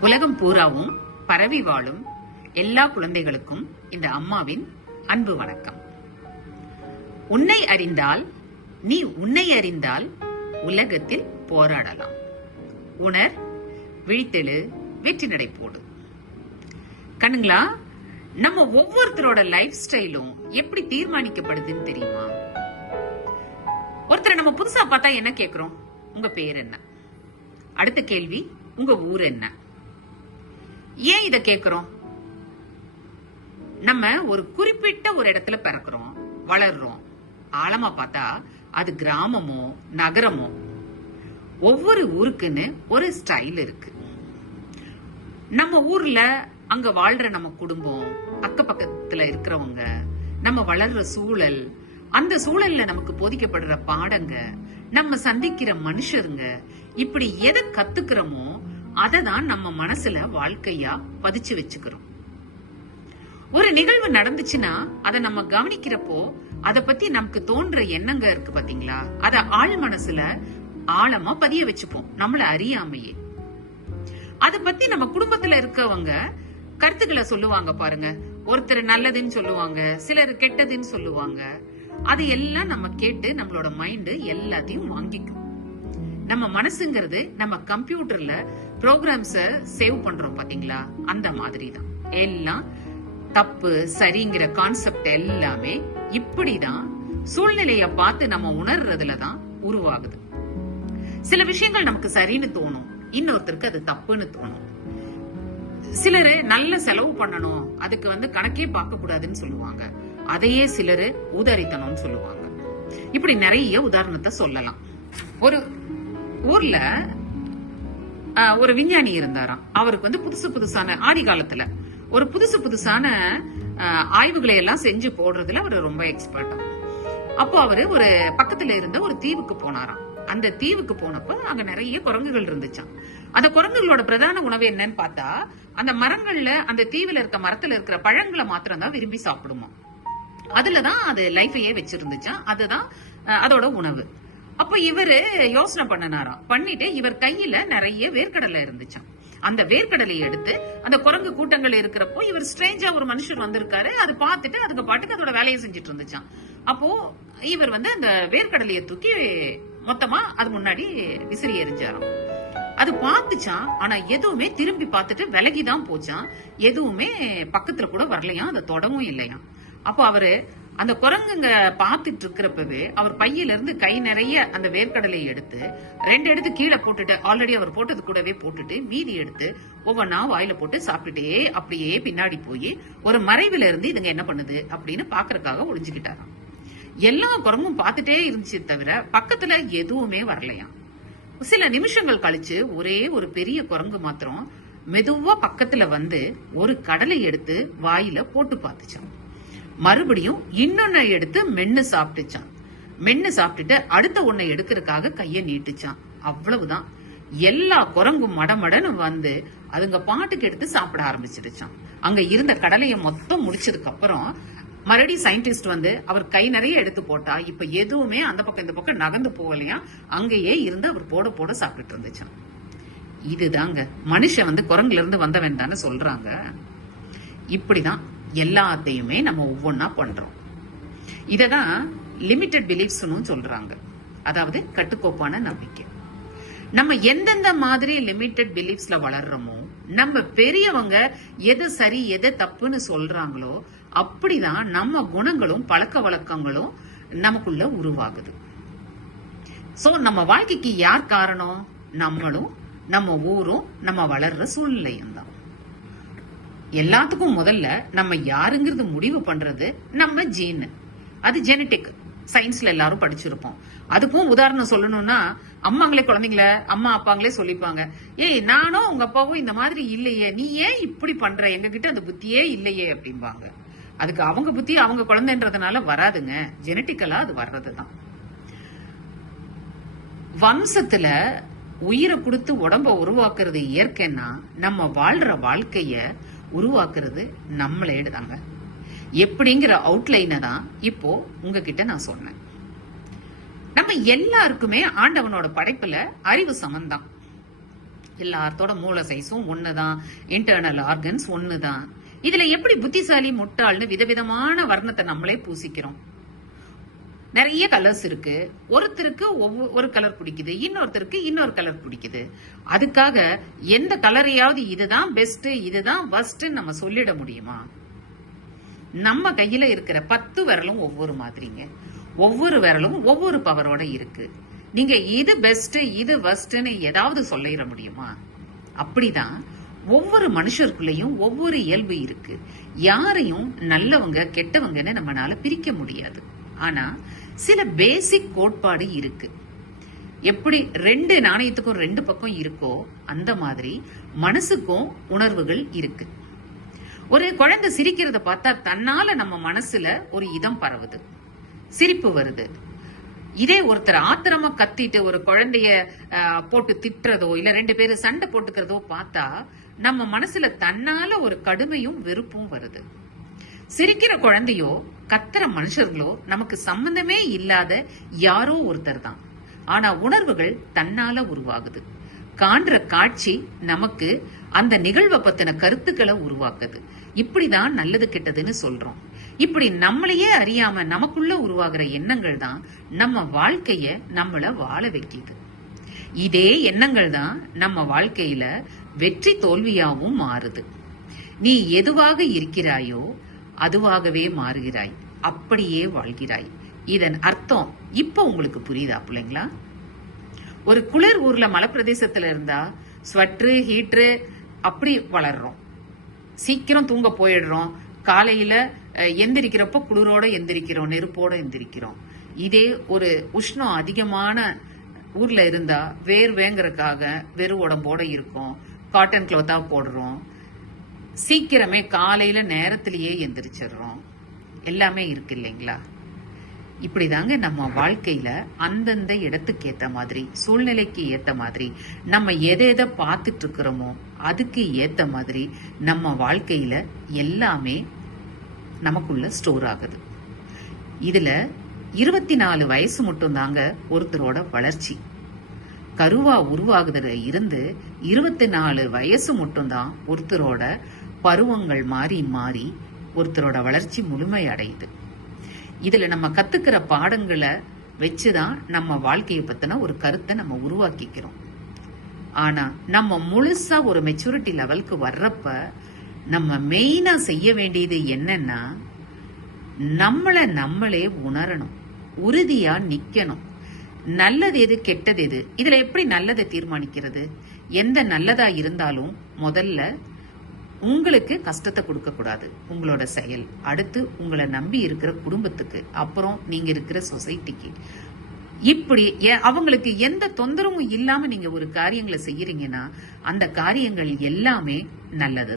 உலகம் பூராவும் பரவி வாழும் எல்லா குழந்தைகளுக்கும் இந்த அம்மாவின் அன்பு வணக்கம். உன்னை அறிந்தால் நீ உன்னை அறிந்தால் உலகத்தில் போராடலாம். உணர் விழித்தெழு வெற்றி நடை போடு. கண்ணுங்களா நம்ம ஒவ்வொருத்தரோட லைஃப் ஸ்டைலும் எப்படி தீர்மானிக்கப்படுதுன்னு தெரியுமா? ஒருத்தரை நம்ம புதுசா பார்த்தா என்ன கேக்குறோம் உங்க பேர் என்ன? அடுத்த கேள்வி உங்க ஊர் என்ன? ஏன் இத கேக்குறோம் நம்ம ஒரு குறிப்பிட்ட ஒரு இடத்துல பிறக்கிறோம் வளர்றோம். ஆழமா பார்த்தா அது கிராமமோ நகரமோ. ஒவ்வொரு ஊருக்குன்னு ஒரு ஸ்டைல் இருக்கு. நம்ம ஊர்ல அங்க வாழ்ற நம்ம குடும்பம் அக்க பக்கத்துல இருக்கிறவங்க நம்ம வளர்ற சூழல் அந்த சூழல்ல நமக்கு போதிக்கப்படுற பாடங்க நம்ம சந்திக்கிற மனுஷருங்க இப்படி எதை கத்துக்கிறோமோ அதை தான் நம்ம மனசுல வாழ்க்கையா பதிச்சு வச்சுக்கிறோம். ஒரு நிகழ்வு நடந்துச்சுன்னா அதை நம்ம கவனிக்கிறப்போ அதை பத்தி நமக்கு தோன்ற எண்ணங்க இருக்கு பாத்தீங்களா? அத ஆழ் மனசுல ஆழமா பதிய வச்சுப்போம் நம்மள அறியாமையே. அத பத்தி நம்ம குடும்பத்துல இருக்கவங்க கருத்துக்களை சொல்லுவாங்க பாருங்க. ஒருத்தர் நல்லதுன்னு சொல்லுவாங்க சிலர் கெட்டதுன்னு சொல்லுவாங்க. அது எல்லாம் நம்ம கேட்டு நம்மளோட மைண்ட் எல்லாத்தையும் வாங்கிக்கும். நம்ம மனசுங்கிறது நம்ம கம்ப்யூட்டர்ல ப்ரோக்ராம்ஸ சேவ் பண்றோம் பாத்தீங்களா? அந்த மாதிரி தான் எல்லாம் தப்பு சரிங்கிற கான்செப்ட் எல்லாமே இப்படிதான் சூழ்நிலைய பார்த்து நம்ம உணர்றதுல தான் உருவாகுது. சில விஷயங்கள் நமக்கு சரின்னு தோணும். இன்னொருத்தருக்கு அது தப்புன்னு தோணும். சிலரு நல்ல செலவு பண்ணணும். அதுக்கு வந்து கணக்கே பார்க்க கூடாதுன்னு சொல்லுவாங்க. அதையே சிலரு ஊதாரித்தனம்னு சொல்லுவாங்க. இப்படி நிறைய உதாரணத்தை சொல்லலாம். ஒரு ஊர்ல ஒரு விஞ்ஞானி இருந்தாராம். அவருக்கு வந்து புதுசு புதுசான ஆதி காலத்துல ஒரு புதுசு புதுசான ஆய்வுகளை எல்லாம் செஞ்சு போடுறதுல அவர் ரொம்ப எக்ஸ்பர்ட் அப்போ அவரு ஒரு பக்கத்துல இருந்த ஒரு தீவுக்கு போனாராம். அந்த தீவுக்கு போனப்ப அங்க நிறைய குரங்குகள் இருந்துச்சாம். அந்த குரங்குகளோட பிரதான உணவு என்னன்னு பார்த்தா அந்த மரங்கள்ல அந்த தீவுல இருக்க மரத்துல இருக்கிற பழங்களை மாத்திரம் தான் விரும்பி சாப்பிடுமா அதுலதான் அது லைஃபையே வச்சிருந்துச்சான் அதுதான் அதோட உணவு. அப்ப இவரு யோசனை பண்ணனாராம் பண்ணிட்டு இவர் கையில நிறைய வேர்க்கடலை இருந்துச்சான் அந்த வேர்க்கடலையை எடுத்து அந்த குரங்கு கூட்டங்கள் இருக்கிறப்போ இவர் ஸ்ட்ரேஞ்சா ஒரு மனுஷர் வந்திருக்காரு. அது பார்த்துட்டு அதுக்கு பாட்டுக்கு அதோட வேலையை செஞ்சுட்டு இருந்துச்சான் அப்போ இவர் வந்து அந்த வேர்க்கடலையை தூக்கி மொத்தமா அது முன்னாடி விசிறி எரிஞ்சாராம் அது பார்த்துச்சான் ஆனா எதுவுமே திரும்பி பார்த்துட்டு விலகிதான் போச்சான் எதுவுமே பக்கத்துல கூட வரலையாம் அதை தொடவும் இல்லையாம். அப்போ அவரு அந்த குரங்குங்க பார்த்துட்டு இருக்கிறப்பவே அவர் பையில இருந்து கை நிறைய அந்த வேர்க்கடலை எடுத்து ரெண்டு எடுத்து கீழே போட்டுட்டு ஆல்ரெடி அவர் போட்டது கூடவே போட்டுட்டு மீதி எடுத்து ஒவ்வொன்னா வாயில போட்டு சாப்பிட்டுட்டே அப்படியே பின்னாடி போய் ஒரு மறைவுல இருந்து இதுங்க என்ன பண்ணுது அப்படின்னு பாக்குறதுக்காக ஒளிஞ்சுக்கிட்டாராம். எல்லா குரங்கும் பார்த்துட்டே இருந்துச்சு தவிர பக்கத்துல எதுவுமே வரலையாம் சில நிமிஷங்கள் கழிச்சு ஒரே ஒரு பெரிய குரங்கு மாத்திரம் மெதுவா பக்கத்துல வந்து ஒரு கடலை எடுத்து வாயில போட்டு பார்த்துச்சான் மறுபடியும் இன்னொன்னு எடுத்து மென்னு சாப்பிட்டுச்சான். மென்னு சாப்பிட்டுட்டு அடுத்த ஒன்னை எடுக்கிறதுக்காக கைய நீட்டுச்சான். அவ்வளவுதான். எல்லா குரங்கும் மடமடன்னு வந்து அதுங்க பாட்டுக்கு எடுத்து சாப்பிட ஆரம்பிச்சிடுச்சான். அங்க இருந்த கடலையை மொத்தம் முடிச்சதுக்கு அப்புறம் மறுபடியும் சயின்டிஸ்ட் வந்து அவர் கை நிறைய எடுத்து போட்டா இப்ப எதுவுமே அந்த பக்கம் இந்த பக்கம் நகர்ந்து போகலையா? அங்கேயே இருந்து அவர் போட போட சாப்பிட்டுட்டு இருந்துச்சான் இதுதாங்க. மனுஷன் வந்து குரங்குல இருந்து வந்தவன் தானே சொல்றாங்க. இப்படிதான் எல்லாத்தையுமே நம்ம ஒவ்வொன்றா பண்றோம். இததான் லிமிட்டெட் பிலீஃப்ஸ்னு சொல்றாங்க. அதாவது கட்டுக்கோப்பான நம்பிக்கை. நம்ம எந்தெந்த மாதிரி லிமிட்டெட் பிலீஃப்ஸ்ல வளர்றோமோ நம்ம பெரியவங்க எது சரி எது தப்புன்னு சொல்றாங்களோ அப்படிதான் நம்ம குணங்களும் பழக்க வழக்கங்களும் நமக்குள்ள உருவாகுது. சோ நம்ம வாழ்க்கைக்கு யார் காரணம்? நம்மளும் நம்ம ஊரும் நம்ம வளர்ற சூழ்நிலையும் தான். எல்லாத்துக்கும் முதல்ல நம்ம யாருங்கிறது முடிவு பண்றது நம்ம ஜீன் அது ஜெனட்டிக் சயின்ஸ்ல எல்லாரும் படிச்சிருப்போம். அதுக்கும் உதாரணம் சொல்லணும்னா அம்மாங்களே குழந்தைங்கள அம்மா அப்பாங்களே சொல்லிப்பாங்க. ஏய் நானும் உங்க அப்பாவும் இந்த மாதிரி இல்லையே. நீ ஏன் இப்படி பண்ற? எங்க கிட்ட அந்த புத்தியே இல்லையே அப்படிம்பாங்க. அதுக்கு அவங்க புத்தி அவங்க குழந்தைன்றதுனால வராதுங்க. ஜெனட்டிக்கலா அது வர்றதுதான். வம்சத்துல உயிரை கொடுத்து உடம்ப உருவாக்குறது இயற்கைன்னா நம்ம வாழ்ற வாழ்க்கைய உருவாக்குறது நம்மளேடு தாங்க. எப்படிங்கிற அவுட்லைனை தான் இப்போ உங்ககிட்ட நான் சொன்னேன். நம்ம எல்லாருக்குமே ஆண்டவனோட படைப்புல அறிவு சமந்தான் எல்லாத்தோட மூல சைஸும் ஒண்ணுதான். இன்டர்னல் ஆர்கன்ஸ் ஒண்ணுதான். இதுல எப்படி புத்திசாலி முட்டாள்னு விதவிதமான வர்ணத்தை நம்மளே பூசிக்கிறோம். நிறைய கலர்ஸ் இருக்கு. ஒருத்தருக்கு ஒவ்வொரு ஒரு கலர் பிடிக்குது. இன்னொருத்தருக்கு இன்னொரு கலர் பிடிக்குது. அதுக்காக எந்த கலரையாவது இதுதான் பெஸ்ட் இதுதான் worst நம்ம சொல்லிட முடியுமா? நம்ம கையில இருக்கிற பத்து விரலும் ஒவ்வொரு மாதிரிங்க. ஒவ்வொரு விரலும் ஒவ்வொரு பவரோட இருக்கு. நீங்க இது பெஸ்ட் இது worstன்னு ஏதாவது சொல்லிட முடியுமா? அப்படிதான் ஒவ்வொரு மனுஷருக்குள்ளேயும் ஒவ்வொரு இயல்பு இருக்கு. யாரையும் நல்லவங்க கெட்டவங்கன்னு நம்மளால பிரிக்க முடியாது. ஆனா சில பேசிக் கோட்பாடு இருக்கு. எப்படி ரெண்டு நாணயத்துக்கும் ரெண்டு பக்கம் இருக்கோ அந்த மாதிரி மனசுக்கும் உணர்வுகள் இருக்கு. ஒரு குழந்தை சிரிக்கிறத பார்த்தா தன்னால நம்ம மனசுல ஒரு இதம் பரவுது. சிரிப்பு வருது. இதே ஒருத்தர் ஆத்திரமா கத்திட்டு ஒரு குழந்தைய போட்டு திட்டுறதோ இல்ல ரெண்டு பேரும் சண்டை போட்டுக்கிறதோ பார்த்தா நம்ம மனசுல தன்னால ஒரு கடுமையும் வெறுப்பும் வருது. சிரிக்கிற குழந்தையோ கத்துற மனுஷர்களோ நமக்கு சம்பந்தமே இல்லாத யாரோ ஒருத்தர் தான். ஆனா உணர்வுகள் தன்னால உருவாகுது. காண்ற காட்சி நமக்கு அந்த நிகழ்வை பத்தின கருத்துக்களை உருவாக்குது. இப்படிதான் நல்லது கெட்டதுன்னு சொல்றோம். இப்படி நம்மளையே அறியாம நமக்குள்ள உருவாகிற எண்ணங்கள் தான் நம்ம வாழ்க்கைய நம்மள வாழ வைக்கிது. இதே எண்ணங்கள் தான் நம்ம வாழ்க்கையில வெற்றி தோல்வியாவும் மாறுது. நீ எதுவாக இருக்கிறாயோ அதுவாகவே மாறுகிறாய். அப்படியே வாழ்கிறாய். இதன் அர்த்தம் இப்ப உங்களுக்கு புரியுதா பிள்ளைங்களா? ஒரு குளிர் ஊர்ல மலைப்பிரதேசத்துல இருந்தா ஸ்வெட்ரு ஹீட்ரு அப்படி வளர்றோம். சீக்கிரம் தூங்க போயிடுறோம். காலையில எந்திரிக்கிறப்ப குளிரோட எந்திரிக்கிறோம் நெருப்போட எந்திரிக்கிறோம். இதே ஒரு உஷ்ணம் அதிகமான ஊர்ல இருந்தா வேர் வேங்கறக்காக வெறு உடம்போட இருக்கும். காட்டன் கிளாத்தா போடுறோம். சீக்கிரமே காலையில நேரத்திலேயே எந்திரிச்சிடுறோம். எல்லாமே இருக்கு இல்லைங்களா? இப்படிதாங்க நம்ம வாழ்க்கையில அந்தந்த இடத்துக்கு ஏத்த மாதிரி சூழ்நிலைக்கு ஏத்த மாதிரி நம்ம எதை எதை பார்த்துட்டு இருக்கிறோமோ அதுக்கு ஏத்த மாதிரி நம்ம வாழ்க்கையில எல்லாமே நமக்குள்ள ஸ்டோர் ஆகுது. இதுல இருபத்தி நாலு வயசு மட்டும் தாங்க ஒருத்தரோட வளர்ச்சி. கருவா உருவாகுதுல இருந்து இருபத்தி நாலு வயசு மட்டும்தான் ஒருத்தரோட பருவங்கள் மாறி மாறி ஒருத்தரோட வளர்ச்சி முழுமை அடையுது. இதுல நம்ம கத்துக்கிற பாடங்களை வச்சுதான் நம்ம வாழ்க்கையை பத்தின ஒரு கருத்தை நம்ம உருவாக்கிக்கிறோம். ஆனா நம்ம முழுசா ஒரு மெச்சூரிட்டி லெவலுக்கு வர்றப்ப நம்ம மெயினா செய்ய வேண்டியது என்னன்னா நம்மள நம்மளே உணரணும். உறுதியா நிக்கணும். நல்லது எது கெட்டது எது? இதுல எப்படி நல்லதை தீர்மானிக்கிறது? எந்த நல்லதா இருந்தாலும் முதல்ல உங்களுக்கு கஷ்டத்தை கொடுக்க கூடாது. உங்களோட செயல். அடுத்து உங்களை நம்பி இருக்கிற குடும்பத்துக்கு. அப்புறம் நீங்க இருக்கிற சொசைட்டிக்கு. இப்படி எ- அவங்களுக்கு எந்த தொந்தரவும் இல்லாம நீங்க ஒரு காரியங்களை செய்யறீங்கன்னா அந்த காரியங்கள் எல்லாமே நல்லது.